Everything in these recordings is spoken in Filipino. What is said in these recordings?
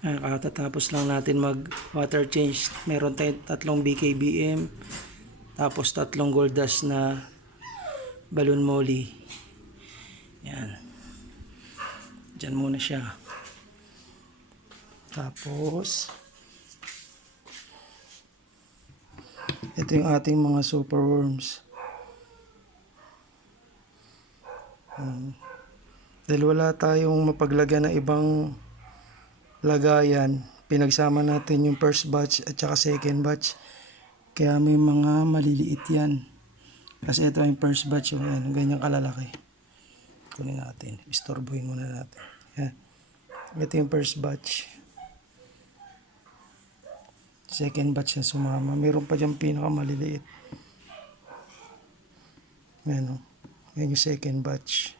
Katatapos lang natin mag water change. Meron tayong 3 BKBM, tapos 3 gold dust na balloon moly. Yan. Diyan muna siya. Tapos ito yung ating mga super worms. Dahil wala tayong mapaglagyan ng ibang lagayan, pinagsama natin yung first batch at saka second batch, kaya may mga maliliit yan. Kasi ito yung first batch, yan, ganyang kalalaki. Kunin natin, istorbohin muna natin. Yan. Ito yung first batch, second batch na sumama. Meron pa dyan pinakamaliliit. Yan o, yan yung second batch.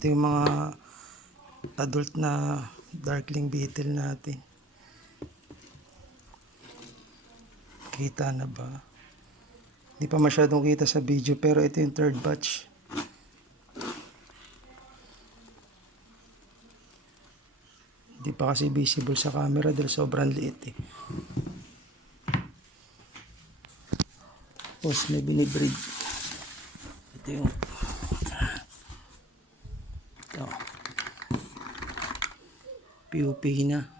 Ito yung mga adult na darkling beetle natin. Kita na ba? Hindi pa masyadong kita sa video, pero ito yung third batch. Hindi pa kasi visible sa camera dahil sobrang liit eh. Tapos may binibreed. Ito yung PUP na.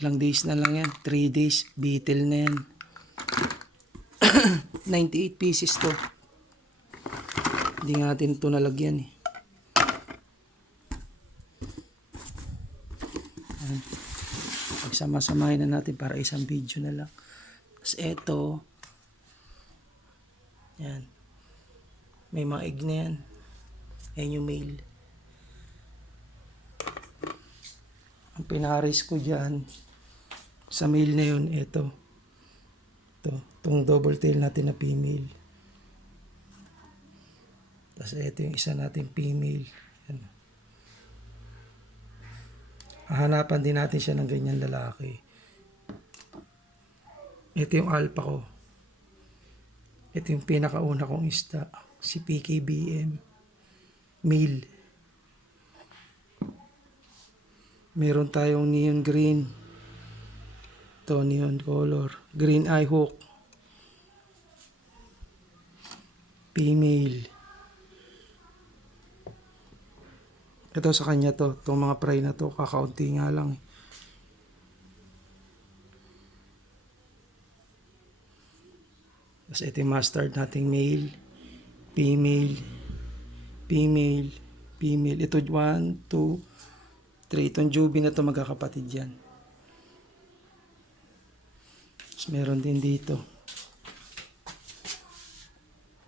Ilang days na lang yan. 3 days. Beetle na yan. 98 pieces to. Hindi natin ito nalagyan eh. Pagsama-samahin na natin para isang video na lang. Tapos eto. Yan. May mga egg na yan. Ayan yung male. Ang pinaris ko dyan sa male na yun, ito. Itong double tail natin na female. Tapos ito yung isa natin female. Yan. Hahanapan din natin siya ng ganyan lalaki. Ito yung alpha ko. Ito yung pinakauna kong isda. Si PKBM. Male. Meron tayong neon green. Ito, neon color. Green eye hook. Female. Ito sa kanya to. Itong mga fry na to. Kakaunti nga lang. Tapos ito yung mustard nating male. Female. Female. Female. Ito 1, 2, 3. Itong jubi na to magkakapatid yan. Tapos meron din dito.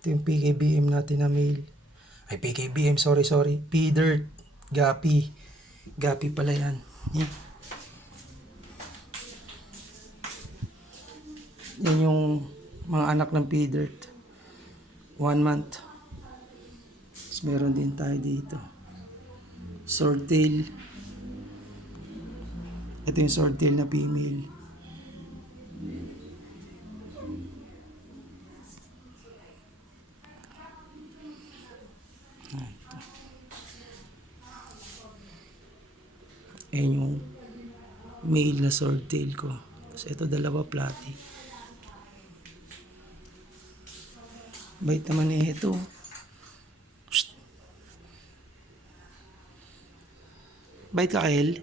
Ito yung PKBM natin na male. Ay, PKBM, sorry. P-dirt. Gapi. Gapi pala yan. Yan. Yan yung mga anak ng P-dirt. 1 month. Tapos meron din tayo dito. Swordtail. Ito yung swordtail na female. Ayan yung male na swordtail ko. Tapos ito dalawa platy. Bait naman eh ito. Bait ka, Kel?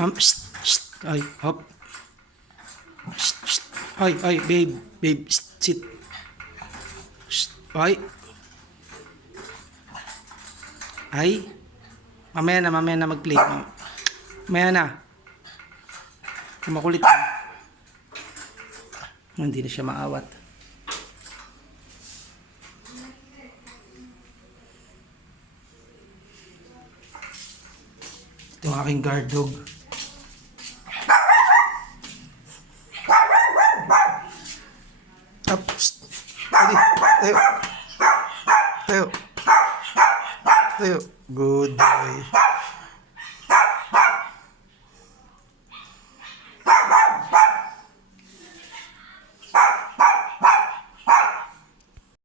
Ma'am, ay, hop. Ay, babe, sit. Ay. Ay. Mamaya na mag-play. Mamaya na. Makulit. Hindi na siya maawat. Ito yung aking guard dog. Up. Tayo. Good boy.